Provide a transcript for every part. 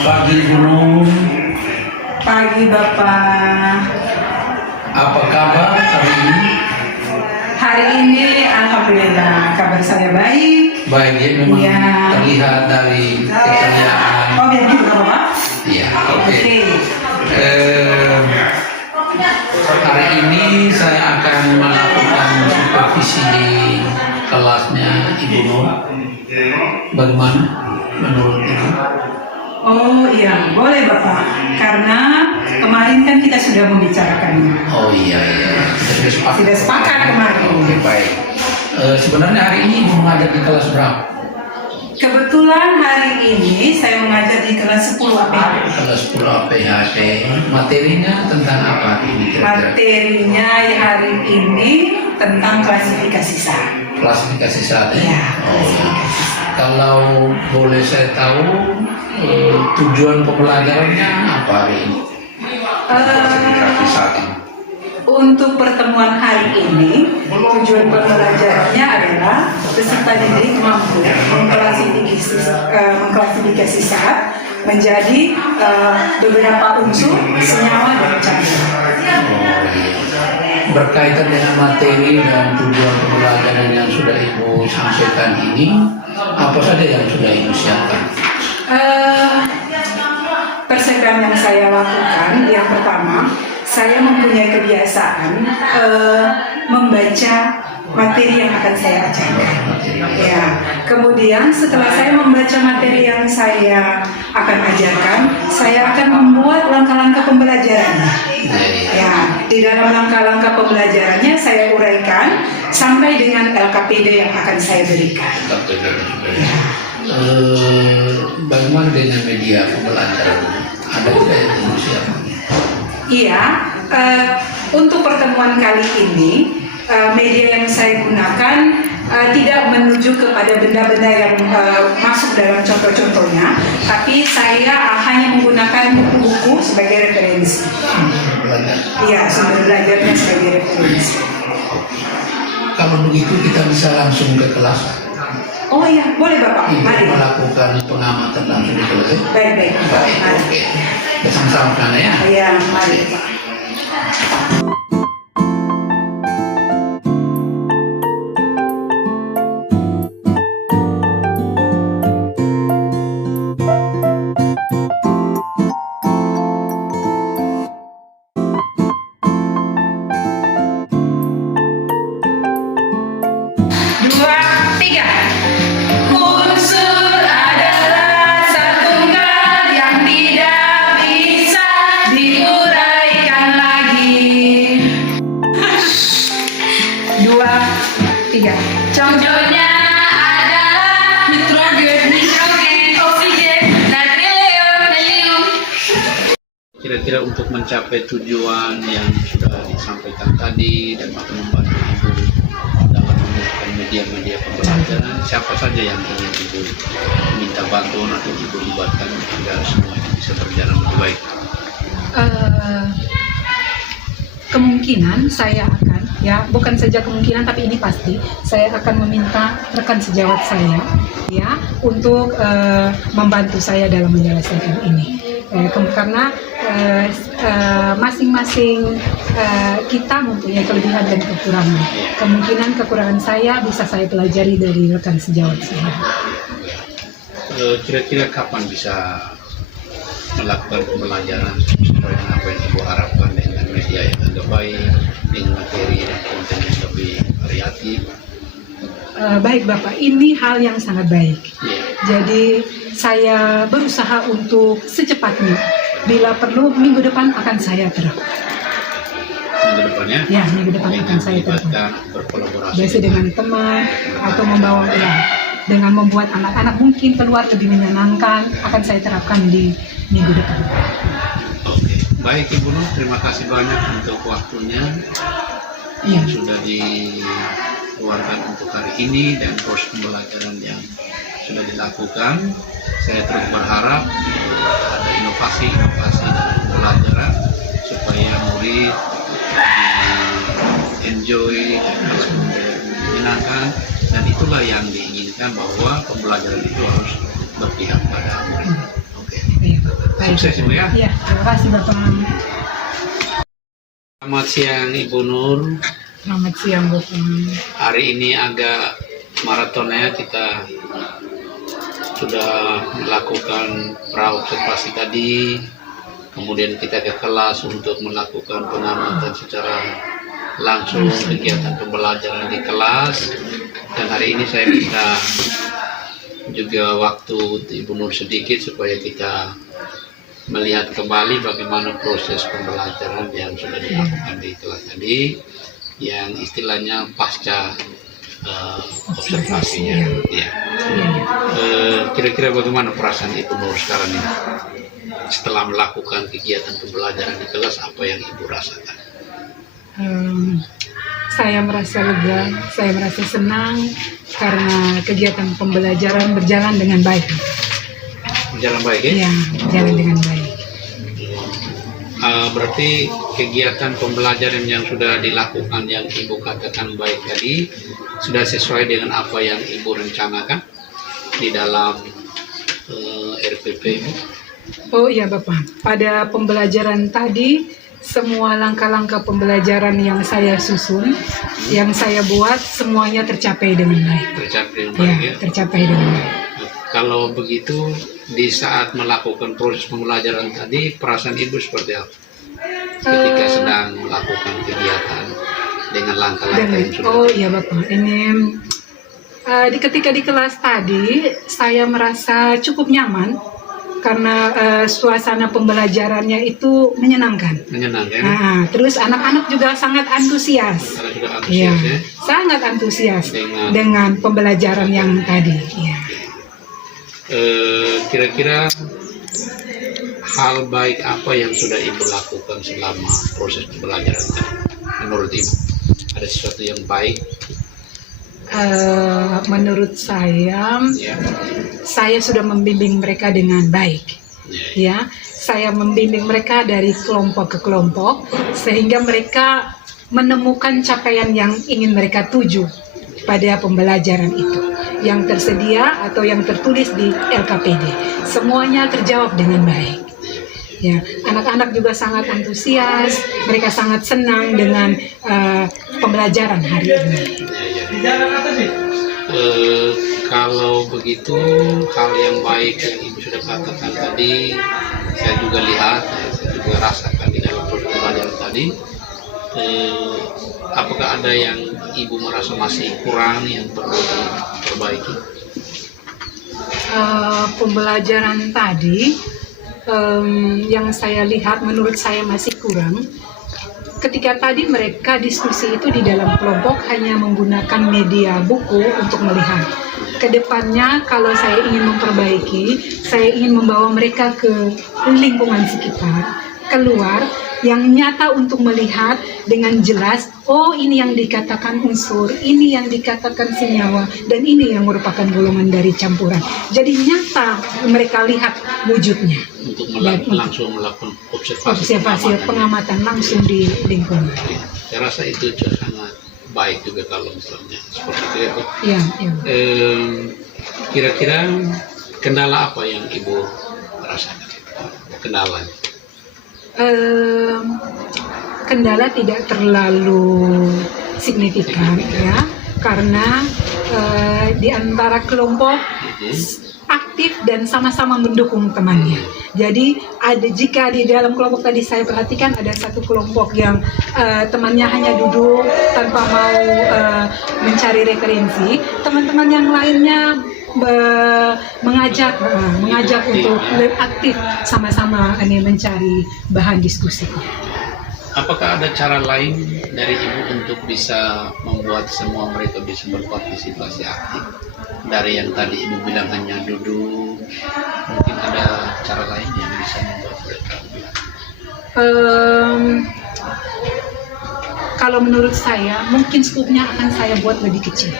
Selamat pagi Gunung. Pagi Bapak. Apa kabar hari ini? Hari ini alhamdulillah kabar saya baik. Baik ya, memang Iya. terlihat dari keceriaan. Oh biar gitu Bapak? Iya, oke. Oke. Hari ini saya akan melakukan supervisi di kelasnya Ibu Nur. Bagaimana menurut Ibu? Oh iya, boleh Bapak. Karena kemarin kan kita sudah membicarakannya. Oh iya, kita Sudah sepakat kemarin. Oke, baik. Sebenarnya hari ini Ibu mengajar di kelas berapa? Kebetulan hari ini saya mengajar di kelas 10 APH. Kelas 10 APHT. Materinya tentang apa ini kira-kira? Materinya hari ini tentang klasifikasi saat. Klasifikasi saat ya? Ya, Oh, ya. klasifikasi saat. Kalau boleh saya tahu tujuan pembelajarannya apa hari ini? Klasifikasi saat ini. Untuk pertemuan hari ini, tujuan pembelajarannya adalah peserta didik mampu mengklasifikasi saat menjadi beberapa unsur senyawa dan cair. Berkaitan dengan materi dan tujuan pembelajaran yang sudah Ibu sampaikan ini, apa saja yang sudah Ibu siapkan? Persiapan yang saya lakukan, yang pertama, saya mempunyai kebiasaan membaca materi yang akan saya ajarkan. Ya, kemudian setelah saya membaca materi yang saya akan ajarkan, saya akan membuat langkah-langkah pembelajarannya. Ya, di dalam langkah-langkah pembelajarannya saya uraikan sampai dengan LKPD yang akan saya berikan. Bagaimana dengan media pembelajaran? Ada juga yang Ibu siapkan? Iya, untuk pertemuan kali ini media yang saya gunakan tidak menuju kepada benda-benda yang masuk dalam contoh-contohnya, tapi saya hanya menggunakan buku-buku sebagai referensi. Iya, sumber belajarnya sebagai referensi. Kalau begitu kita bisa langsung ke kelas. Oh iya, boleh Bapak. Ibu Mari. melakukan pengamatan langsung di kelas. Baik. Baik, Mari. oke. Bersama-sama sana ya. Iya, mari Pak. Dua, tiga. Unsur adalah satukan yang tidak bisa diuraikan lagi. Dua, tiga. Contohnya adalah nitrogen, oksigen, natrium, helium. Kira-kira untuk mencapai tujuan yang sudah disampaikan tadi dan akan membantu Ibu dalam menggunakan media-media pembelajaran, siapa saja yang ingin Ibu minta bantuan atau Ibu libatkan agar semuanya bisa berjalan lebih baik? Kemungkinan saya akan, ya bukan saja kemungkinan tapi ini pasti, saya akan meminta rekan sejawat saya ya untuk membantu saya dalam menyelesaikan ini. Karena masing-masing kita mempunyai kelebihan dan kekurangan. Kemungkinan kekurangan saya bisa saya pelajari dari rekan sejawat saya. Kira-kira kapan bisa melakukan pembelajaran sesuai dengan apa yang Ibu harapkan dengan media yang agak baik, dengan materi dan konten yang lebih variatif? Baik Bapak, ini hal yang sangat baik. Jadi saya berusaha untuk secepatnya, bila perlu minggu depan akan saya terapkan. Minggu depannya? Ya, minggu depan akan saya terapkan. Melibatkan berkolaborasi Biasa dengan teman atau membawa dengan membuat anak-anak mungkin keluar lebih menyenangkan, akan saya terapkan di minggu depan. Oke, baik Ibu Nur, terima kasih banyak untuk waktunya yang sudah dikeluarkan untuk hari ini dan proses pembelajaran yang sudah dilakukan. Saya terus berharap ada inovasi-inovasi dalam pembelajaran supaya murid enjoy dan kelas menyenangkan, dan itulah yang diinginkan bahwa pembelajaran itu harus berpihak pada murid. Oke. Iya, Bapak. Baik. Sukses Ibu ya. Ya, terima kasih Bapak. Selamat siang Ibu Nur. Selamat siang Bapak. Hari ini agak maratonnya, kita sudah melakukan praobservasi tadi, kemudian kita ke kelas untuk melakukan pengamatan secara langsung kegiatan pembelajaran di kelas. Dan hari ini saya minta juga waktu Ibu Nur sedikit supaya kita melihat kembali bagaimana proses pembelajaran yang sudah dilakukan di kelas tadi, yang istilahnya pasca observasinya. Ya. Kira-kira bagaimana perasaan Ibu Nur sekarang ini setelah melakukan kegiatan pembelajaran di kelas? Apa yang Ibu rasakan? Saya merasa lega, saya merasa senang karena kegiatan pembelajaran berjalan dengan baik. Berjalan baik ya? Ya, berjalan dengan baik. Berarti kegiatan pembelajaran yang sudah dilakukan, yang Ibu katakan baik tadi, sudah sesuai dengan apa yang Ibu rencanakan di dalam RPP Ibu? Oh iya Bapak, pada pembelajaran tadi semua langkah-langkah pembelajaran yang saya susun, yang saya buat, semuanya tercapai dengan baik. Tercapai dengan baik ya? Tercapai dengan baik. Kalau begitu, di saat melakukan proses pembelajaran tadi, perasaan Ibu seperti apa? Ketika sedang melakukan kegiatan dengan langkah-langkah yang sudah. Oh iya Bapak, ini ketika di kelas tadi, saya merasa cukup nyaman karena suasana pembelajarannya itu menyenangkan. Menyenangkan. Nah, terus anak-anak juga sangat antusias. Karena sudah antusias ya? Sangat antusias dengan pembelajaran yang tadi. Ya. Kira-kira hal baik apa yang sudah Ibu lakukan selama proses pembelajaran tadi? Menurut Ibu, ada sesuatu yang baik? Menurut saya, Ya. saya sudah membimbing mereka dengan baik. Ya, saya membimbing mereka dari kelompok ke kelompok sehingga mereka menemukan capaian yang ingin mereka tuju pada pembelajaran itu, yang tersedia atau yang tertulis di LKPD. Semuanya terjawab dengan baik. Ya, anak-anak juga sangat antusias, mereka sangat senang dengan pembelajaran hari ini. Kalau begitu, hal yang baik yang Ibu sudah katakan tadi, saya juga lihat, saya juga rasakan di dalam proses pembelajaran tadi. Apakah ada yang Ibu merasa masih kurang yang perlu diperbaiki? Pembelajaran tadi yang saya lihat menurut saya masih kurang. Ketika tadi mereka diskusi itu di dalam kelompok hanya menggunakan media buku untuk melihat. Kedepannya kalau saya ingin memperbaiki, saya ingin membawa mereka ke lingkungan sekitar, keluar, yang nyata untuk melihat dengan jelas, oh ini yang dikatakan unsur, ini yang dikatakan senyawa, dan ini yang merupakan golongan dari campuran. Jadi nyata mereka lihat wujudnya. Untuk langsung melakukan observasi pengamatan langsung di lingkungan. Ya, saya rasa itu sangat baik juga kalau misalnya seperti itu ya. Ya, ya. Kira-kira kendala apa yang Ibu rasakan? Kendalanya? Kendala tidak terlalu signifikan ya, karena di antara kelompok aktif dan sama-sama mendukung temannya. Jadi jika di dalam kelompok tadi saya perhatikan ada satu kelompok yang temannya hanya duduk tanpa mau mencari referensi, teman-teman yang lainnya mengajak untuk lebih aktif sama-sama mencari bahan diskusi. Apakah ada cara lain dari Ibu untuk bisa membuat semua mereka bisa berpartisipasi aktif? Dari yang tadi Ibu bilang hanya duduk, mungkin ada cara lain yang bisa membuat mereka? Kalau menurut saya, mungkin skupnya akan saya buat lebih kecil.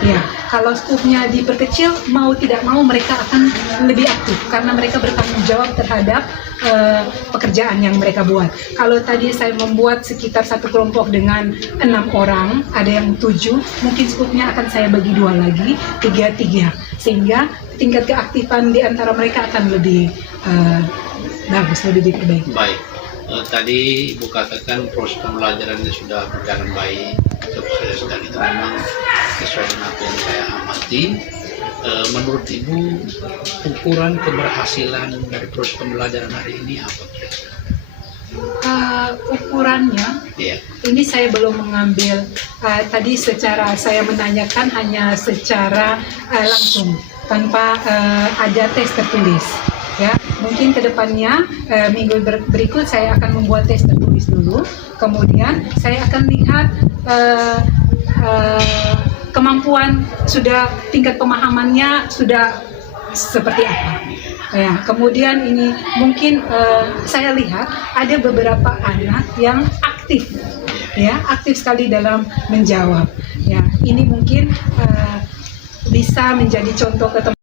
Ya, kalau skupnya diperkecil, mau tidak mau mereka akan lebih aktif karena mereka bertanggung jawab terhadap pekerjaan yang mereka buat. Kalau tadi saya membuat sekitar satu kelompok dengan 6 orang, ada yang 7, mungkin skupnya akan saya bagi 2 lagi, 3-3, sehingga tingkat keaktifan di antara mereka akan lebih bagus, lebih diperbaiki. Baik. Tadi Ibu katakan proses pembelajarannya sudah berjalan baik, sukses, dan itu memang sesuai dengan apa yang saya amati. Menurut Ibu, ukuran keberhasilan dari proses pembelajaran hari ini apa? Ukurannya, Iya. ini saya belum mengambil. Tadi secara saya menanyakan hanya secara langsung, tanpa ada tes tertulis. Ya, mungkin kedepannya minggu berikut saya akan membuat tes tertulis dulu. Kemudian saya akan lihat kemampuan, sudah tingkat pemahamannya sudah seperti apa. Ya, kemudian ini mungkin saya lihat ada beberapa anak yang aktif, ya, aktif sekali dalam menjawab. Ya, ini mungkin bisa menjadi contoh ke